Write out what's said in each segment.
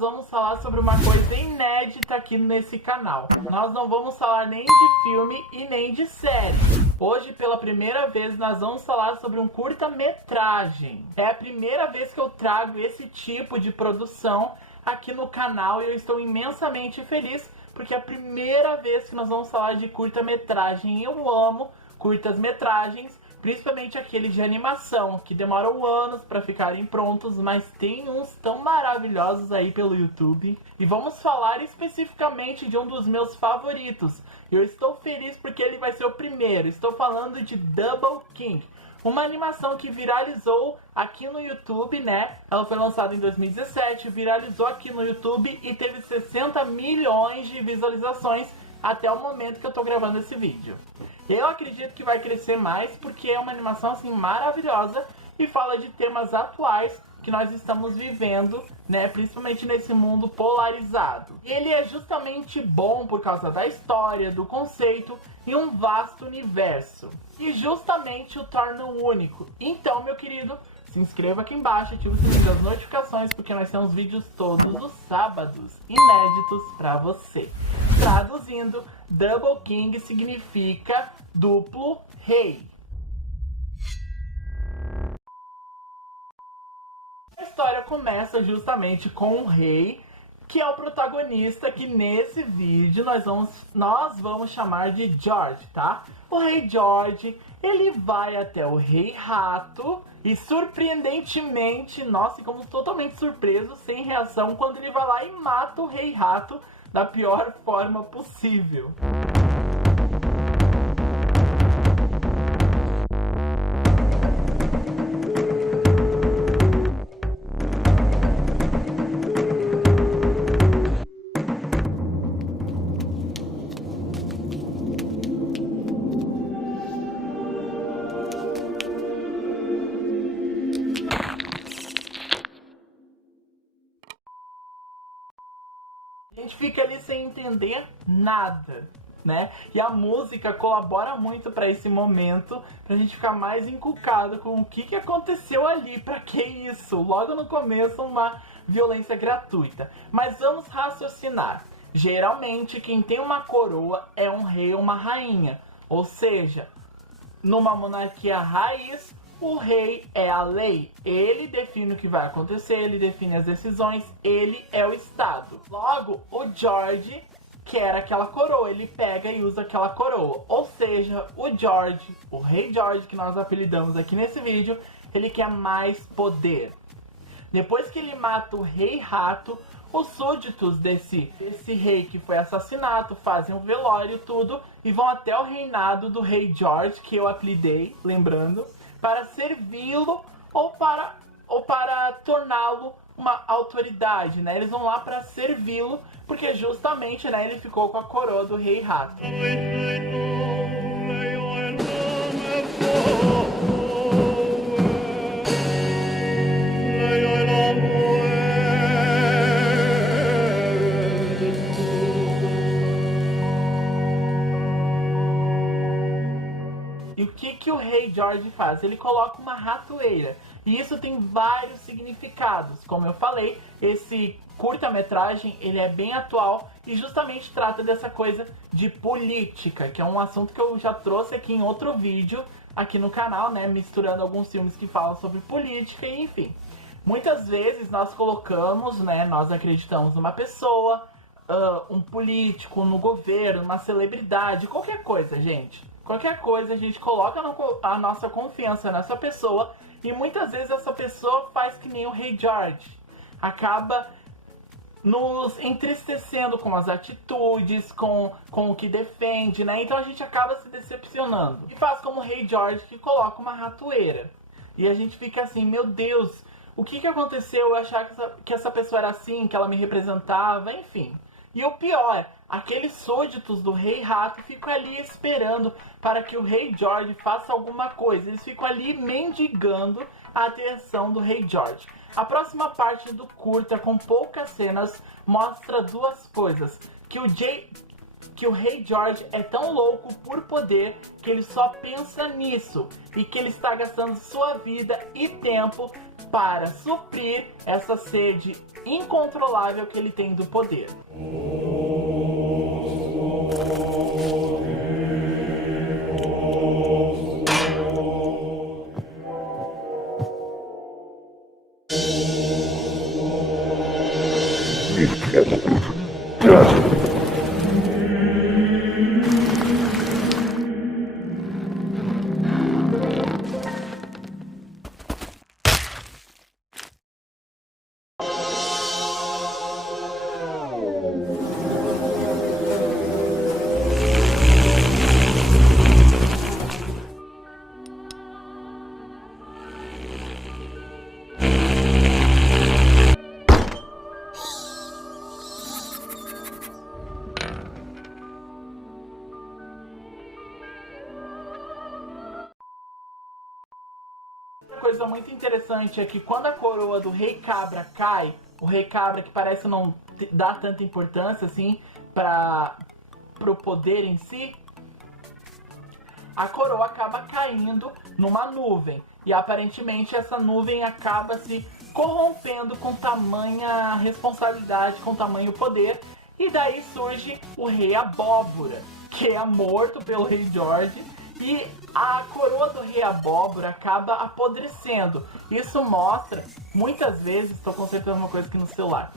nós vamos falar sobre uma coisa inédita aqui nesse canal. Nós não vamos falar nem de filme e nem de série. Hoje, pela primeira vez, nós vamos falar sobre um curta-metragem. É a primeira vez que eu trago esse tipo de produção aqui no canal e eu estou imensamente feliz porque é a primeira vez que nós vamos falar de curta-metragem. Eu amo curtas-metragens, principalmente aqueles de animação, que demoram anos para ficarem prontos, mas tem uns tão maravilhosos aí pelo YouTube. E vamos falar especificamente de um dos meus favoritos. Eu estou feliz porque ele vai ser o primeiro. Estou falando de Double King, uma animação que viralizou aqui no YouTube, né? Ela foi lançada em 2017, viralizou aqui no YouTube e teve 60 milhões de visualizações até o momento que eu tô gravando esse vídeo. Eu acredito que vai crescer mais porque é uma animação assim maravilhosa e fala de temas atuais que nós estamos vivendo, né, principalmente nesse mundo polarizado. E ele é justamente bom por causa da história, do conceito e um vasto universo. E justamente o torna único. Então, meu querido, se inscreva aqui embaixo, ative o sininho das notificações, porque nós temos vídeos todos os sábados, inéditos pra você. Traduzindo, Double King significa duplo rei. A história começa justamente com um rei, que é o protagonista, que nesse vídeo nós vamos chamar de George, tá? O rei George, ele vai até o rei rato e surpreendentemente, nós ficamos totalmente surpresos, sem reação, quando ele vai lá e mata o rei rato da pior forma possível. A gente fica ali sem entender nada, né? E a música colabora muito para esse momento, pra gente ficar mais encucado com o que aconteceu ali, pra que isso? Logo no começo, uma violência gratuita. Mas vamos raciocinar. Geralmente, quem tem uma coroa é um rei ou uma rainha. Ou seja, numa monarquia raiz, o rei é a lei, ele define o que vai acontecer, ele define as decisões, ele é o Estado. Logo, o George quer aquela coroa, ele pega e usa aquela coroa. Ou seja, o George, o rei George que nós apelidamos aqui nesse vídeo, ele quer mais poder. Depois que ele mata o rei rato, os súditos desse rei que foi assassinado fazem um velório e tudo e vão até o reinado do rei George, que eu apelidei, lembrando, para servi-lo ou para torná-lo uma autoridade, né? Eles vão lá para servi-lo, porque justamente, né, ele ficou com a coroa do rei rato. E o que o rei George faz? Ele coloca uma ratoeira. E isso tem vários significados. Como eu falei, esse curta-metragem ele é bem atual e justamente trata dessa coisa de política, que é um assunto que eu já trouxe aqui em outro vídeo aqui no canal, né? Misturando alguns filmes que falam sobre política e enfim. Muitas vezes nós colocamos, né? Nós acreditamos numa pessoa, um político, no governo, uma celebridade, qualquer coisa, gente. Qualquer coisa a gente coloca a nossa confiança nessa pessoa e muitas vezes essa pessoa faz que nem o rei George. Acaba nos entristecendo com as atitudes, com o que defende, né? Então a gente acaba se decepcionando. E faz como o rei George, que coloca uma ratoeira. E a gente fica assim, meu Deus, o que aconteceu? Eu achava que essa pessoa era assim, que ela me representava, enfim. E o pior, aqueles súditos do rei rato ficam ali esperando para que o rei George faça alguma coisa. Eles ficam ali mendigando a atenção do rei George. A próxima parte do curta, com poucas cenas, mostra duas coisas. Que o rei George é tão louco por poder que ele só pensa nisso. E que ele está gastando sua vida e tempo para suprir essa sede incontrolável que ele tem do poder. Coisa muito interessante é que quando a coroa do Rei Cabra cai, o Rei Cabra, que parece não dar tanta importância assim para o poder em si, a coroa acaba caindo numa nuvem. E aparentemente essa nuvem acaba se corrompendo com tamanha responsabilidade, com tamanho poder. E daí surge o Rei Abóbora, que é morto pelo Rei George. E a coroa do Rei Abóbora acaba apodrecendo. Isso mostra, muitas vezes, estou consertando uma coisa aqui no celular.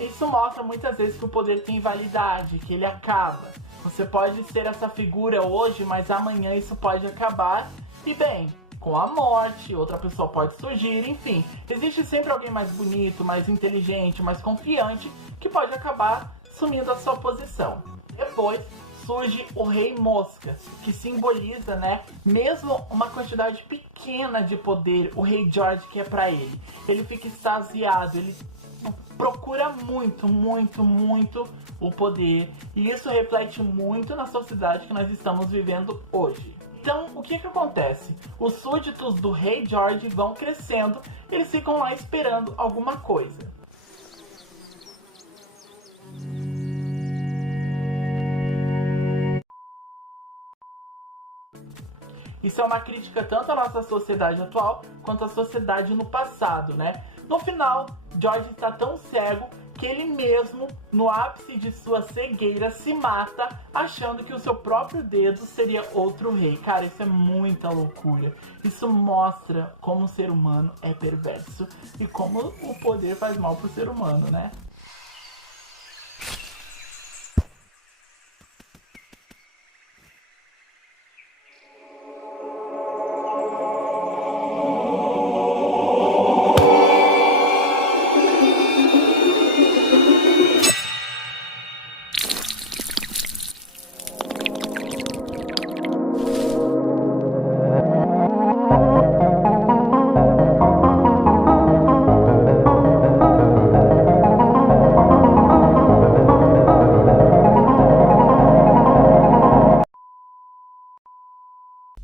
Isso mostra muitas vezes que o poder tem validade, que ele acaba. Você pode ser essa figura hoje, mas amanhã isso pode acabar. E bem, com a morte, outra pessoa pode surgir, enfim. Existe sempre alguém mais bonito, mais inteligente, mais confiante, que pode acabar sumindo a sua posição. Depois surge o Rei Mosca, que simboliza, né, mesmo uma quantidade pequena de poder, o Rei George que é pra ele. Ele fica extasiado, ele procura muito, muito, muito o poder. E isso reflete muito na sociedade que nós estamos vivendo hoje. Então, o que acontece? Os súditos do Rei George vão crescendo, eles ficam lá esperando alguma coisa. Isso é uma crítica tanto à nossa sociedade atual quanto à sociedade no passado, né? No final, George está tão cego que ele mesmo, no ápice de sua cegueira, se mata achando que o seu próprio dedo seria outro rei. Cara, isso é muita loucura. Isso mostra como o ser humano é perverso e como o poder faz mal pro ser humano, né?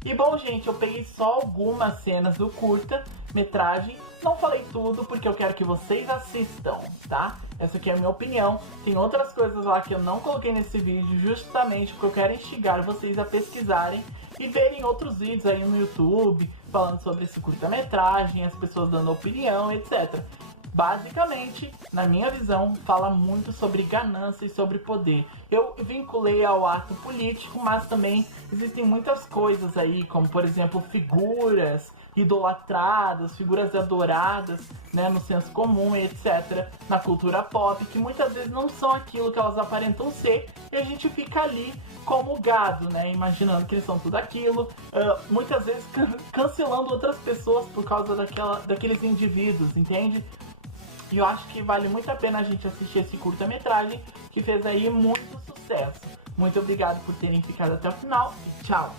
E bom, gente, eu peguei só algumas cenas do curta-metragem. Não falei tudo porque eu quero que vocês assistam, tá? Essa aqui é a minha opinião. Tem outras coisas lá que eu não coloquei nesse vídeo justamente porque eu quero instigar vocês a pesquisarem e verem outros vídeos aí no YouTube falando sobre esse curta-metragem, as pessoas dando opinião, etc. Basicamente, na minha visão, fala muito sobre ganância e sobre poder. Eu vinculei ao ato político, mas também existem muitas coisas aí, como por exemplo, figuras idolatradas, figuras adoradas, né, no senso comum, etc., na cultura pop, que muitas vezes não são aquilo que elas aparentam ser, e a gente fica ali como gado, né, imaginando que eles são tudo aquilo, muitas vezes cancelando outras pessoas por causa daqueles indivíduos, entende? E eu acho que vale muito a pena a gente assistir esse curta-metragem, que fez aí muito sucesso. Muito obrigado por terem ficado até o final e tchau!